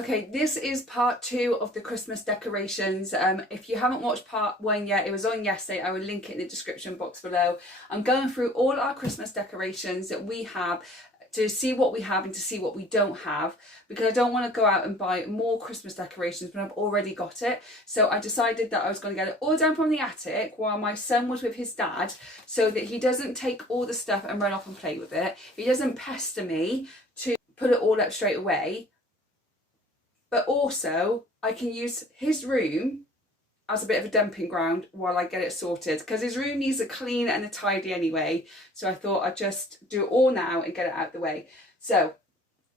Okay, this is part 2 of the Christmas decorations. If you haven't watched part 1 yet, it was on yesterday. I will link it in the description box below. I'm going through all our Christmas decorations that we have to see what we have and to see what we don't have, because I don't want to go out and buy more Christmas decorations when I've already got it. So I decided that I was going to get it all down from the attic while my son was with his dad, so that he doesn't take all the stuff and run off and play with it. He doesn't pester me to put it all up straight away. But also, I can use his room as a bit of a dumping ground while I get it sorted, because his room needs a clean and a tidy anyway. So I thought I'd just do it all now and get it out of the way. So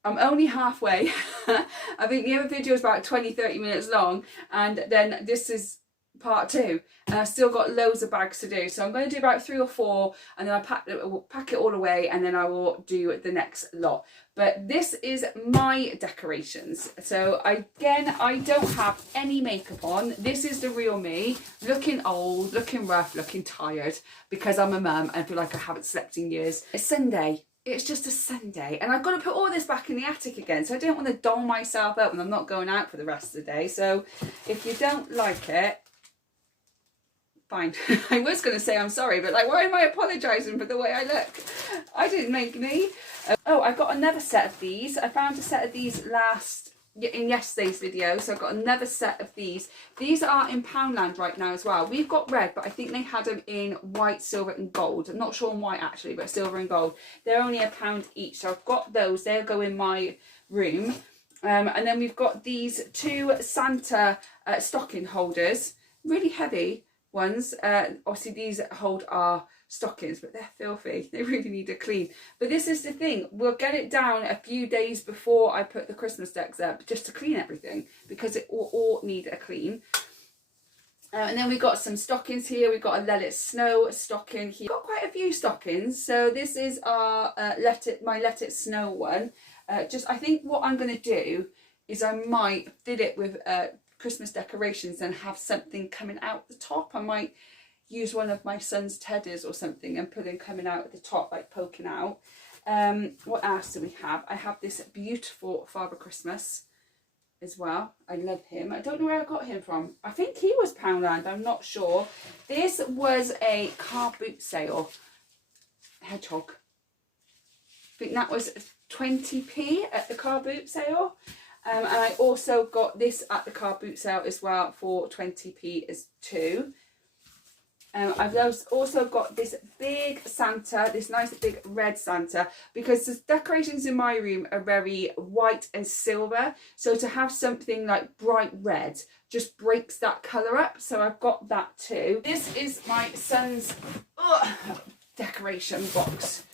I'm only halfway. I think the other video is about 20-30 minutes long, and then this is part 2, and I've still got loads of bags to do. So I'm going to do about 3 or 4, and then I'll pack it all away, and then I will do the next lot. But this is my decorations. So I don't have any makeup on. This is the real me, looking old, looking rough, looking tired, because I'm a mum and I feel like I haven't slept in years. It's Sunday. It's just a Sunday, and I've got to put all this back in the attic again, so I don't want to doll myself up when I'm not going out for the rest of the day. So if you don't like it, fine. I was going to say I'm sorry, but like, why am I apologising for the way I look? I didn't make me. Oh, I got another set of these. I found a set of these in yesterday's video, so I've got another set of these. These are in Poundland right now as well. We've got red, but I think they had them in white, silver and gold. I'm not sure on white actually, but silver and gold. They're only £1 each, so I've got those. They'll go in my room. And then we've got these 2 Santa stocking holders, really heavy ones. Obviously these hold our stockings, but they're filthy. They really need a clean. But this is the thing, we'll get it down a few days before I put the Christmas decks up, just to clean everything, because it all need a clean. And then we've got some stockings here. We've got a Let It Snow stocking here. Got quite a few stockings. So this is our my Let It Snow one. I think what I'm going to do is I might fill it with Christmas decorations and have something coming out the top. I might use one of my son's tedders or something and put him coming out at the top, like poking out. What else do we have? I have this beautiful Father Christmas as well. I love him. I don't know where I got him from. I think he was Poundland, I'm not sure. This was a car boot sale hedgehog. I think that was 20p at the car boot sale. And I also got this at the car boot sale as well for 20p as too. I've also got this big Santa, this nice big red Santa, because the decorations in my room are very white and silver. So to have something like bright red just breaks that colour up. So I've got that too. This is my son's decoration box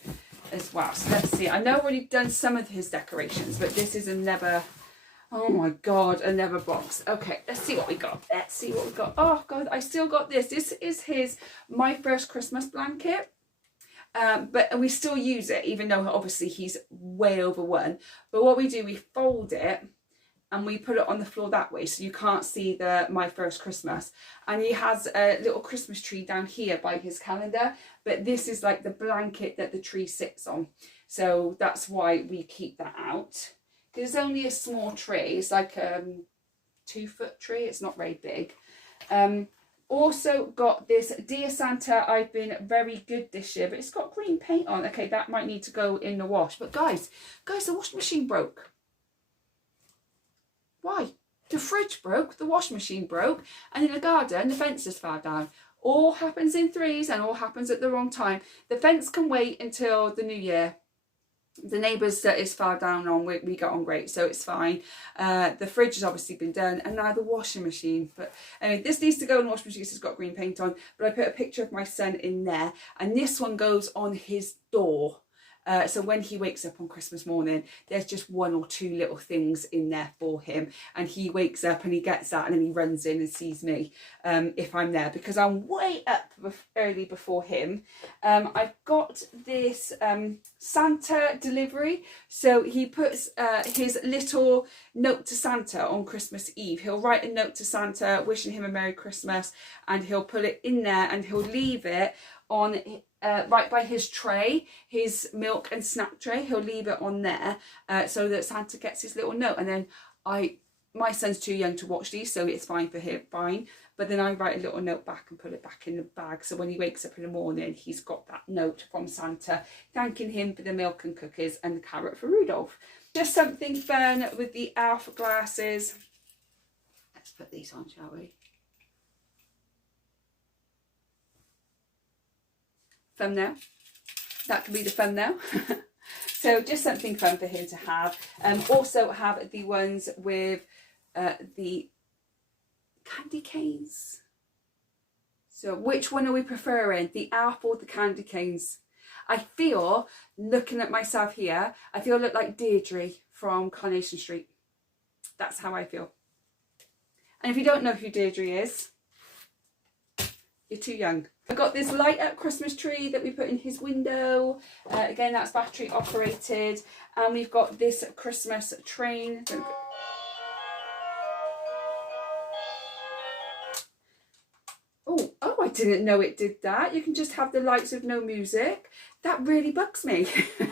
as well. So let's see. I know I've already done some of his decorations, but this is another... Oh my God, another box. Okay, let's see what we got. Let's see what we got. Oh God, I still got this. This is his My First Christmas blanket. But we still use it, even though obviously he's way over 1. But what we do, we fold it and we put it on the floor that way, so you can't see the My First Christmas. And he has a little Christmas tree down here by his calendar, but this is like the blanket that the tree sits on. So that's why we keep that out. It's only a small tree. It's like a 2-foot tree. It's not very big. Also got this Dear Santa, I've been very good this year, but it's got green paint on. Okay, that might need to go in the wash. But guys, the washing machine broke. Why? The fridge broke, the washing machine broke, and in the garden, the fences fell down. All happens in threes and all happens at the wrong time. The fence can wait until the new year. The neighbours that it's far down on, we got on great, so it's fine. The fridge has obviously been done, and now the washing machine. But anyway, this needs to go in the washing machine. It's got green paint on, but I put a picture of my son in there, and this one goes on his door. So when he wakes up on Christmas morning, there's just 1 or 2 little things in there for him, and he wakes up and he gets that and then he runs in and sees me if I'm there, because I'm way up early before him. I've got this Santa delivery, so he puts his little note to Santa on Christmas Eve. He'll write a note to Santa wishing him a Merry Christmas, and he'll put it in there and he'll leave it on right by his tray, his milk and snack tray. He'll leave it on there so that Santa gets his little note, and then My son's too young to watch these, so it's fine for him, fine. But then I write a little note back and put it back in the bag. So when he wakes up in the morning, he's got that note from Santa thanking him for the milk and cookies and the carrot for Rudolph. Just something fun with the Alpha glasses. Let's put these on, shall we? Thumbnail. That could be the thumbnail. So just something fun for him to have. Also have the ones with the candy canes. So which one are we preferring? The Alf or the candy canes? I feel, looking at myself here, I feel I look like Deirdre from Coronation Street. That's how I feel. And if you don't know who Deirdre is, you're too young. I've got this light up Christmas tree that we put in his window. Again, that's battery operated. And we've got this Christmas train. Oh, I didn't know it did that. You can just have the lights with no music. That really bugs me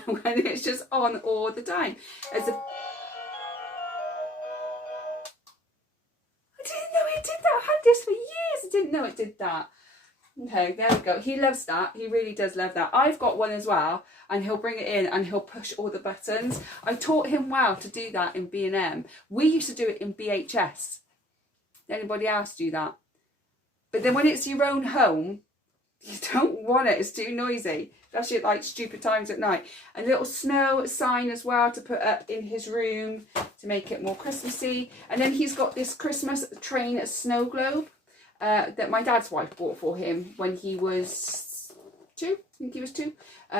when it's just on all the time. I didn't know it did that. I've had this for years. I didn't know it did that. Okay, there we go. He loves that. He really does love that. I've got one as well, and he'll bring it in and he'll push all the buttons. I taught him well to do that in B&M. We used to do it in BHS. Anybody else do that? But then when it's your own home, you don't want it. It's too noisy. Especially at like stupid times at night. A little snow sign as well to put up in his room to make it more Christmassy. And then he's got this Christmas train snow globe. That my dad's wife bought for him when he was 2. I think he was 2.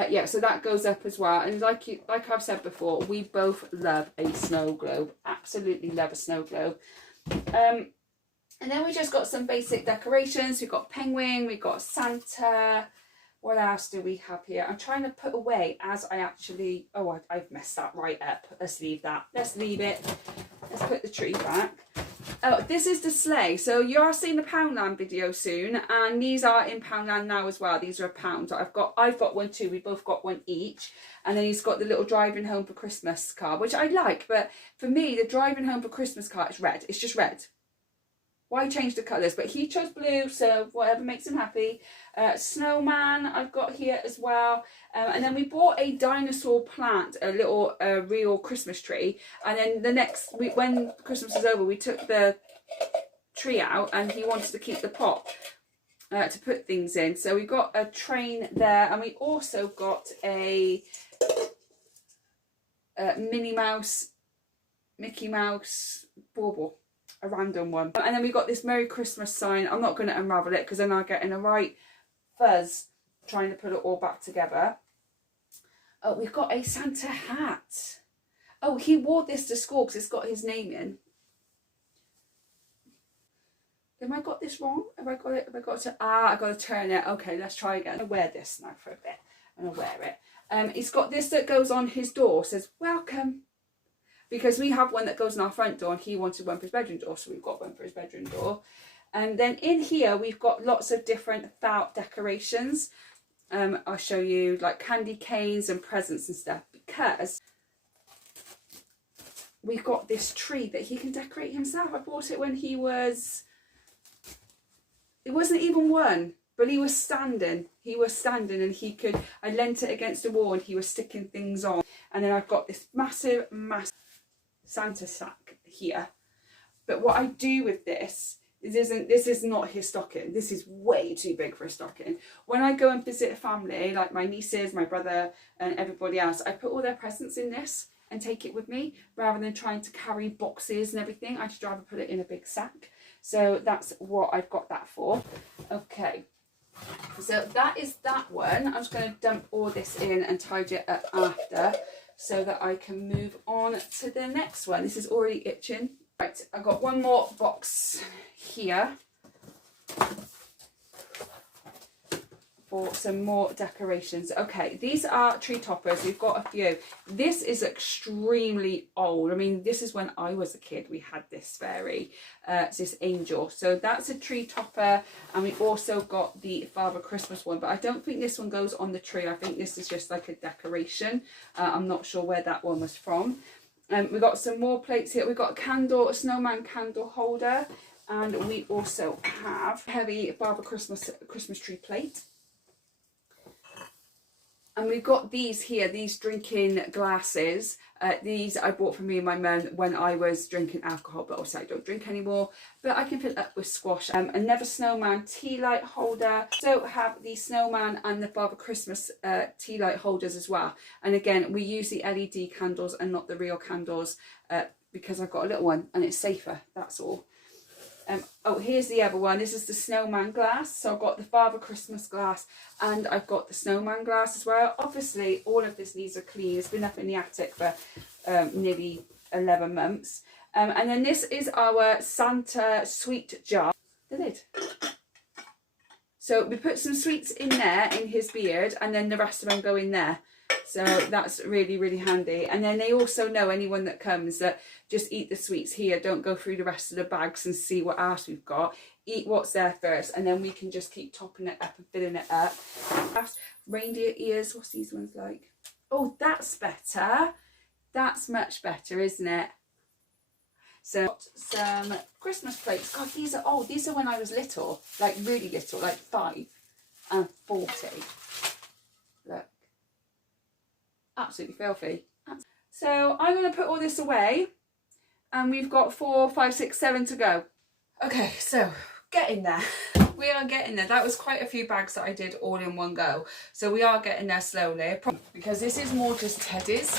Yeah, so that goes up as well. And like I've said before, we both love a snow globe. Absolutely love a snow globe. And then we just got some basic decorations. We've got penguin, we've got Santa. What else do we have here? I'm trying to put away as I actually... Oh, I've messed that right up. Let's leave that. Let's leave it. Let's put the tree back. Oh, this is the sleigh. So you are seeing the Poundland video soon, and these are in Poundland now as well. These are £1. I've got one too. We both got one each. And then he's got the little driving home for Christmas card, which I like. But for me, the driving home for Christmas card is red. It's just red. Why change the colours? But he chose blue, so whatever makes him happy. Snowman I've got here as well. And then we bought a dinosaur plant, a little real Christmas tree. And then the next week, when Christmas was over, we took the tree out and he wanted to keep the pot to put things in. So we got a train there, and we also got a Mickey Mouse bauble. A random one. And then we got this Merry Christmas sign. I'm not going to unravel it because then I'll get in a right fuzz trying to put it all back together. Oh, we've got a Santa hat. Oh, he wore this to school because it's got his name in. Have I got this wrong? Have I got it? Have I got to... I got to turn it. Okay, let's try again. I'll wear this now for a bit. I'm going to wear it. He's got this that goes on his door. Says, welcome. Because we have one that goes on our front door and he wanted one for his bedroom door, so we've got one for his bedroom door. And then in here we've got lots of different felt decorations. I'll show you like candy canes and presents and stuff, because we've got this tree that he can decorate himself. I bought it when he was... It wasn't even 1, but he was standing. He was standing and he could... I leant it against the wall and he was sticking things on. And then I've got this massive Santa sack here. But what I do with this is not his stocking. This is way too big for a stocking. When I go and visit a family, like my nieces, my brother and everybody else, I put all their presents in this and take it with me rather than trying to carry boxes and everything. I just rather put it in a big sack. So that's what I've got that for. Okay. So that is that one. I'm just going to dump all this in and tidy it up after, so that I can move on to the next one. This is already itching. Right, I've got one more box here for some more decorations. Okay, these are tree toppers. We've got a few. This is extremely old. I mean, this is when I was a kid. We had this fairy, it's this angel. So that's a tree topper. And we also got the Father Christmas one. But I don't think this one goes on the tree. I think this is just like a decoration. I'm not sure where that one was from. We've got some more plates here. We've got a candle, a snowman candle holder, and we also have heavy Barber Christmas tree plate. And we've got these here, these drinking glasses. These I bought for me and my mum when I was drinking alcohol, but also I don't drink anymore. But I can fill it up with squash. Another snowman tea light holder. So have the snowman and the Barber Christmas tea light holders as well. And again, we use the LED candles and not the real candles because I've got a little one and it's safer, that's all. Oh, here's the other one. This is the snowman glass. So I've got the Father Christmas glass and I've got the snowman glass as well. Obviously, all of this needs a clean. It's been up in the attic for nearly 11 months. And then this is our Santa sweet jar. The lid. So we put some sweets in there in his beard and then the rest of them go in there. So that's really, really handy. And then they also know, anyone that comes, that just eat the sweets here. Don't go through the rest of the bags and see what else we've got. Eat what's there first, and then we can just keep topping it up and filling it up. Reindeer ears, what's these ones like? Oh, that's better. That's much better, isn't it? So some Christmas plates. God, these are when I was little, like really little, like 5 and 40. Look. Absolutely filthy. So I'm going to put all this away and we've got 4, 5, 6, 7 to go. Okay, so getting there. We are getting there. That was quite a few bags that I did all in one go. So we are getting there slowly because this is more just teddies.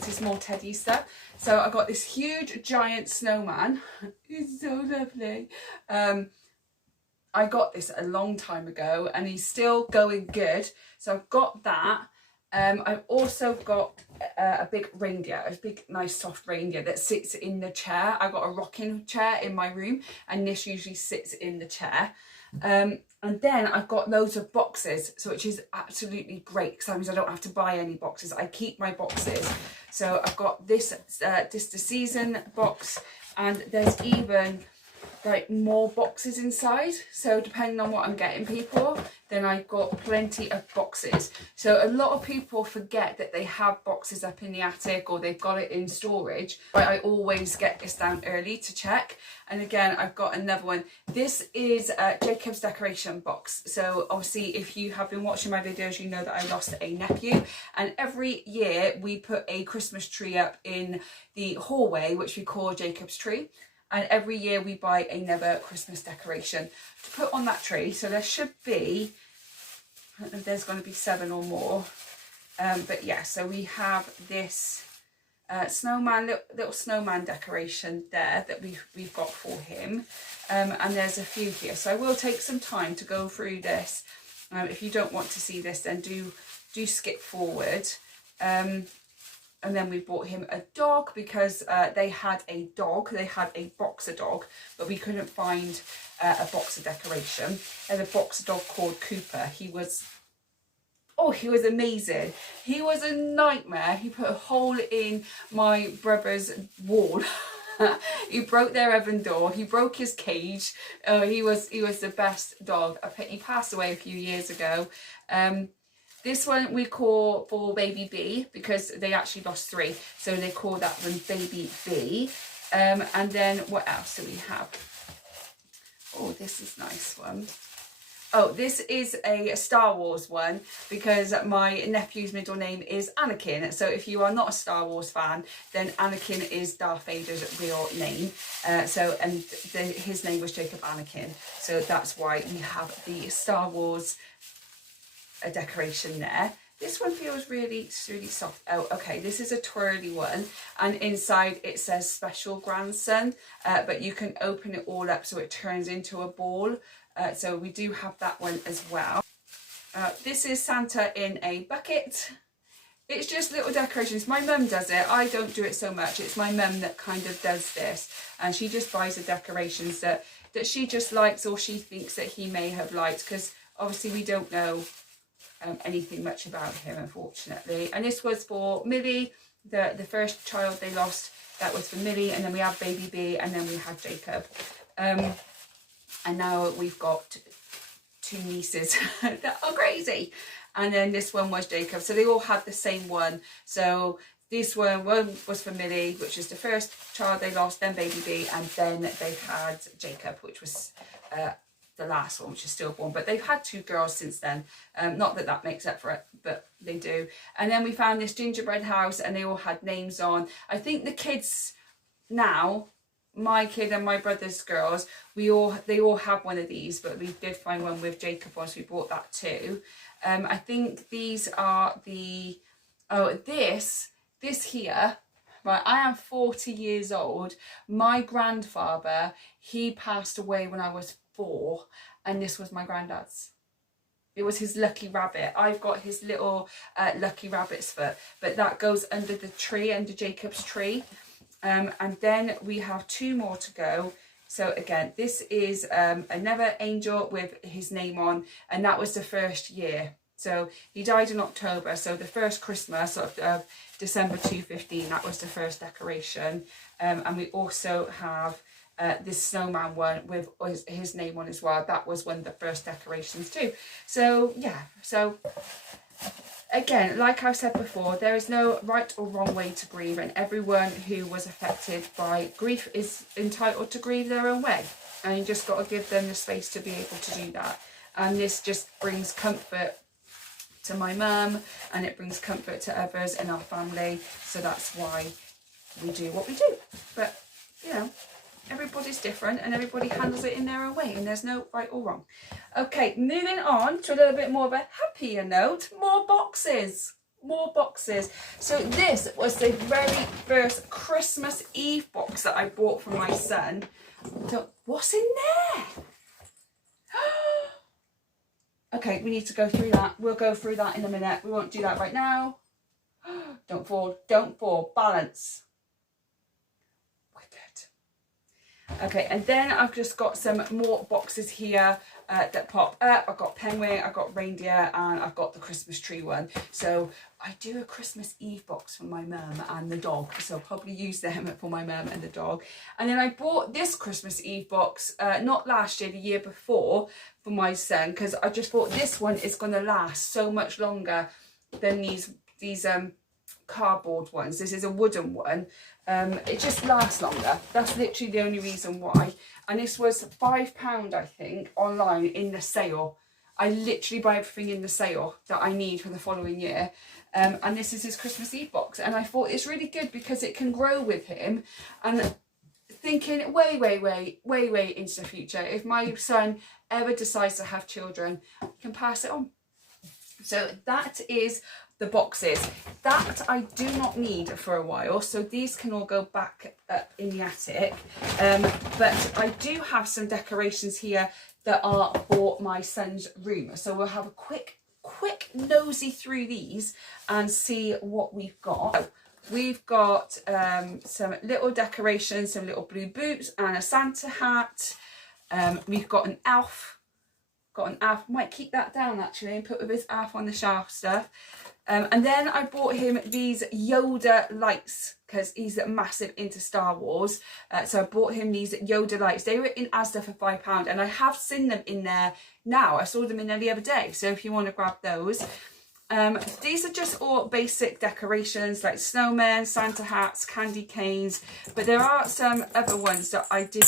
This is more teddy stuff. So I got this huge giant snowman. He's so lovely. I got this a long time ago and he's still going good. So I've got that. I've also got a big reindeer, a big nice soft reindeer that sits in the chair. I've got a rocking chair in my room and this usually sits in the chair. And then I've got loads of boxes, so which is absolutely great because that means I don't have to buy any boxes. I keep my boxes. So I've got this the season box, and there's even like more boxes inside. So depending on what I'm getting people, then I've got plenty of boxes. So a lot of people forget that they have boxes up in the attic or they've got it in storage, but I always get this down early to check. And again, I've got another one. This is Jacob's decoration box. So obviously if you have been watching my videos, you know that I lost a nephew, and every year we put a Christmas tree up in the hallway, which we call Jacob's tree. And every year we buy another Christmas decoration to put on that tree. So there should be, I don't know if there's going to be 7 or more. But yeah, so we have this little snowman decoration there that we've got for him. And there's a few here. So I will take some time to go through this. If you don't want to see this, then do skip forward. And then we bought him a dog because they had a boxer dog, but we couldn't find a boxer decoration. There's a boxer dog called Cooper. He was amazing. He was a nightmare. He put a hole in my brother's wall. He broke their oven door. He broke his cage. He was the best dog. He passed away a few years ago. This one we call for Baby B because they actually lost 3. So they call that one Baby B. And then what else do we have? Oh, this is a nice one. Oh, this is a Star Wars one because my nephew's middle name is Anakin. So if you are not a Star Wars fan, then Anakin is Darth Vader's real name. His name was Jacob Anakin. So that's why we have the Star Wars a decoration there. This one feels really soft. Oh, okay, this is a twirly one, and inside it says special grandson, but you can open it all up so it turns into a ball. So we do have that one as well. This is Santa in a bucket. It's just little decorations. My mum does it. I don't do it so much. It's my mum that kind of does this, and she just buys the decorations that she just likes or she thinks that he may have liked, because obviously we don't know anything much about him, unfortunately. And this was for Millie, the first child they lost. That was for Millie, and then we have Baby B, and then we have Jacob. And now we've got 2 nieces that are crazy. And then this one was Jacob. So they all had the same one. So These were, one was for Millie, which is the first child they lost, then baby B, and then they had Jacob, which was the last one, which is stillborn. But they've had 2 girls since then. Not that that makes up for it, but they do. And then we found this gingerbread house, and they all had names on. I think the kids now, my kid and my brother's girls, they all have one of these, but we did find one with Jacob once. We bought that too. I think these are the, this here, right, I am 40 years old. My grandfather, he passed away when I was 4, and this was my granddad's. It was his lucky rabbit. I've got his little lucky rabbit's foot, but that goes under the tree, under Jacob's tree. And then we have 2 more to go. So again, this is another angel with his name on, and that was the first year. So he died in October, so the first Christmas of December 2015, that was the first decoration. And we also have this snowman one with his name on as well. That was one of the first decorations too. So yeah, so again, like I've said before, there is no right or wrong way to grieve, and everyone who was affected by grief is entitled to grieve their own way. And you just got to give them the space to be able to do that. And this just brings comfort to my mum, and it brings comfort to others in our family. So that's why we do what we do. But, you know, everybody's different and everybody handles it in their own way, and there's no right or wrong. Okay, moving on to a little bit more of a happier note. More boxes. So this was the very first Christmas Eve box that I bought for my son. So what's in there? Okay, we need to go through that. We'll go through that in a minute. We won't do that right now. Don't fall, balance. Okay, and then I've just got some more boxes here that pop up. I've got penguin, I've got reindeer, and I've got the Christmas tree one. So I do a Christmas Eve box for my mum and the dog, so I'll probably use them for my mum and the dog. And then I bought this Christmas Eve box, not last year, the year before, for my son, because I just thought this one is going to last so much longer than these cardboard ones. This is a wooden one. It just lasts longer. That's literally the only reason why. And this was £5, I think, online in the sale. I literally buy everything in the sale that I need for the following year. And this is his Christmas Eve box, and I thought it's really good because it can grow with him. And thinking way into the future, if my son ever decides to have children, I can pass it on. So that is the boxes that I do not need for a while, so these can all go back up in the attic. But I do have some decorations here that are for my son's room, so we'll have a quick nosy through these and see what we've got. We've got some little decorations, some little blue boots and a Santa hat. We've got an elf. Might keep that down actually and put with his elf on the shelf stuff. And then I bought him these Yoda lights because he's massive into Star Wars. So I bought him these Yoda lights. They were in Asda for £5, and I have seen them in there now. I saw them in there the other day. So if you want to grab those. These are just all basic decorations like snowmen, Santa hats, candy canes. But there are some other ones that I did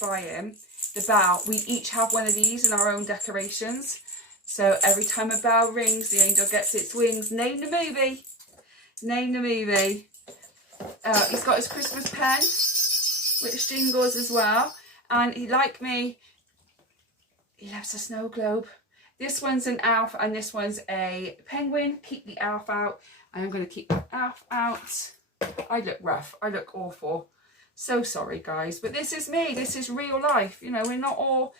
buy him. The bell, we each have one of these in our own decorations. So every time a bell rings, the angel gets its wings. Name the movie. He's got his Christmas pen, which jingles as well. And he, like me, he loves a snow globe. This one's an elf and this one's a penguin. Keep the elf out. And I'm going to keep the elf out. I look rough. I look awful. So sorry, guys. But this is me. This is real life. You know, we're not all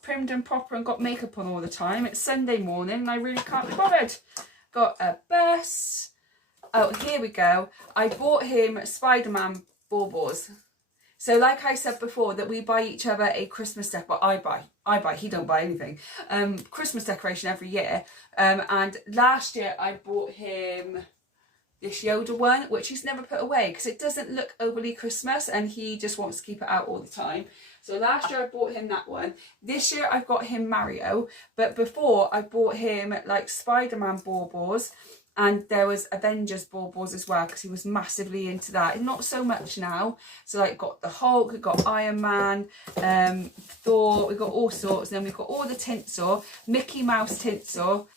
primmed and proper and got makeup on all the time. It's Sunday morning and I really can't be bothered. Got a bus. Oh, here we go. I bought him Spider-Man baubles. So like I said before, that we buy each other a Christmas deck, but I buy, he don't buy anything. Christmas decoration every year. And last year I bought him this Yoda one, which he's never put away because it doesn't look overly Christmas and he just wants to keep it out all the time. So last year I bought him that one. This year I've got him Mario, but before I bought him like Spider-Man baubles And there was Avengers baubles as well, because he was massively into that. Not so much now. So like got the Hulk, we've got Iron Man, Thor, we've got all sorts. And then we've got all the tinsel, Mickey Mouse tinsel.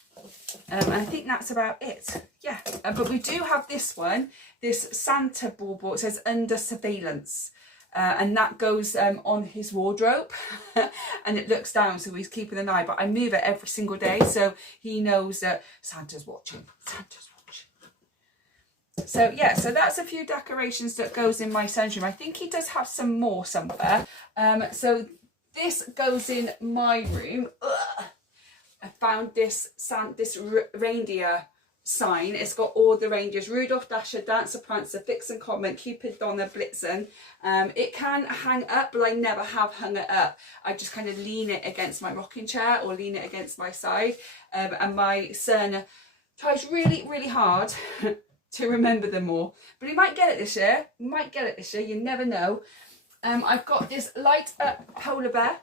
And I think that's about it. Yeah, but we do have this one, this Santa bauble. It says under surveillance. And that goes on his wardrobe and it looks down, so he's keeping an eye, but I move it every single day so he knows that Santa's watching. Santa's watching. So yeah, so that's a few decorations that goes in my son's room. I think he does have some more somewhere. So this goes in my room. Ugh. I found this reindeer sign. It's got all the reindeers: Rudolph, Dasher, Dancer, Prancer, Vixen, Comet, Cupid, Donner, Blitzen. It can hang up, but I never have hung it up. I just kind of lean it against my rocking chair or lean it against my side. And my son tries really, really hard to remember them all. But he might get it this year. He might get it this year. You never know. I've got this light up polar bear,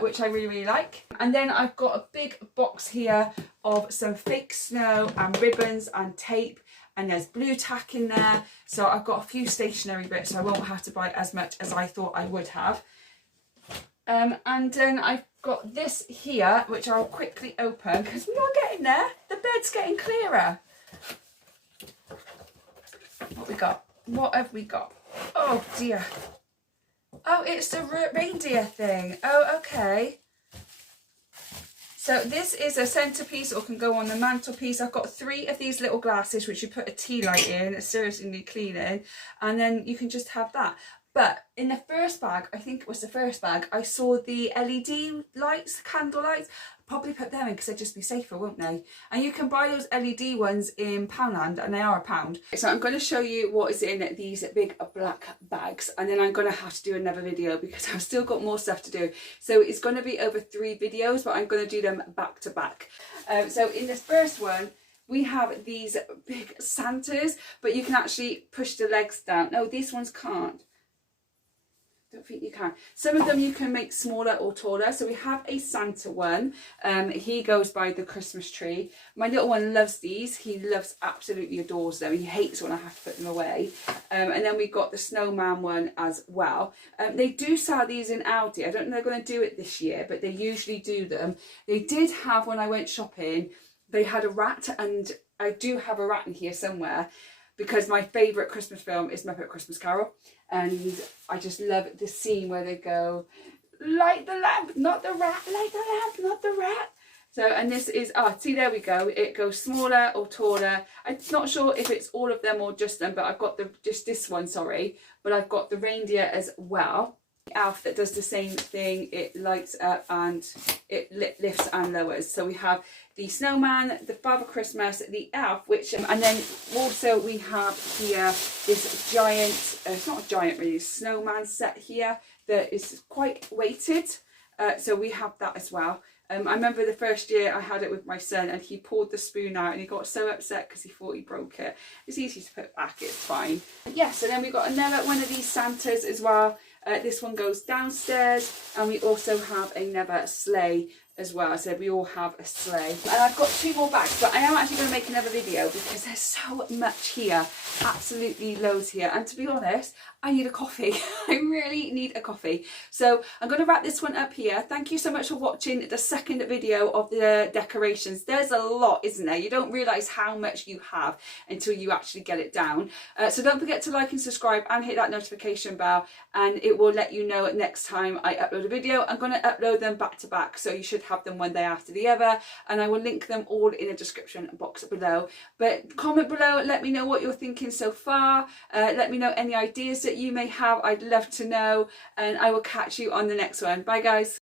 which I really, really like. And then I've got a big box here of some fake snow and ribbons and tape, and there's blue tack in there. So I've got a few stationery bits, so I won't have to buy as much as I thought I would have. And then I've got this here, which I'll quickly open because we are getting there. The bed's getting clearer. What we got? What have we got? Oh dear. Oh, it's the reindeer thing. Oh, okay. So this is a centerpiece, or can go on the mantelpiece. I've got 3 of these little glasses which you put a tea light in. It's seriously need cleaning, and then you can just have that. But in the first bag, I think it was the first bag, I saw the LED lights, candle lights. Probably put them in because they'd just be safer, won't they? And you can buy those LED ones in Poundland, and they are £1. So I'm going to show you what is in these big black bags, and then I'm going to have to do another video because I've still got more stuff to do. So it's going to be over 3 videos, but I'm going to do them back to back. So in this first one, we have these big Santas, but you can actually push the legs down. No, these ones can't. Don't think you can. Some of them you can make smaller or taller. So we have a Santa one. He goes by the Christmas tree. My little one loves these. He loves, absolutely adores them. He hates when I have to put them away. And then we've got the snowman one as well. They do sell these in Aldi. I don't know if they're going to do it this year, but they usually do them. They did have, when I went shopping, they had a rat, and I do have a rat in here somewhere, because my favourite Christmas film is Muppet Christmas Carol. And I just love the scene where they go, light the lamp, not the rat, light the lamp, not the rat. So, and this is, see, there we go. It goes smaller or taller. I'm not sure if it's all of them or just them, but I've got just this one, sorry. But I've got the reindeer as well. Elf that does the same thing. It lights up and it lifts and lowers. So we have the snowman, the Father Christmas, the elf, which and then also we have here this giant, it's not a giant really, snowman set here that is quite weighted. So we have that as well. I remember the first year I had it with my son, and he pulled the spoon out and he got so upset because he thought he broke it. It's easy to put back, it's fine. Yeah, so then we got another one of these Santas as well. This one goes downstairs, and we also have another sleigh as well. So we all have a sleigh. And I've got 2 more bags, but I am actually going to make another video because there's so much here. Absolutely loads here. And to be honest, I need a coffee. I really need a coffee. So I'm going to wrap this one up here. Thank you so much for watching the second video of the decorations. There's a lot, isn't there? You don't realise how much you have until you actually get it down. So don't forget to like and subscribe and hit that notification bell, and it will let you know next time I upload a video. I'm going to upload them back to back, so you should have them one day after the other, and I will link them all in the description box below. But comment below, let me know what you're thinking so far. Let me know any ideas that you may have. I'd love to know, and I will catch you on the next one. Bye guys.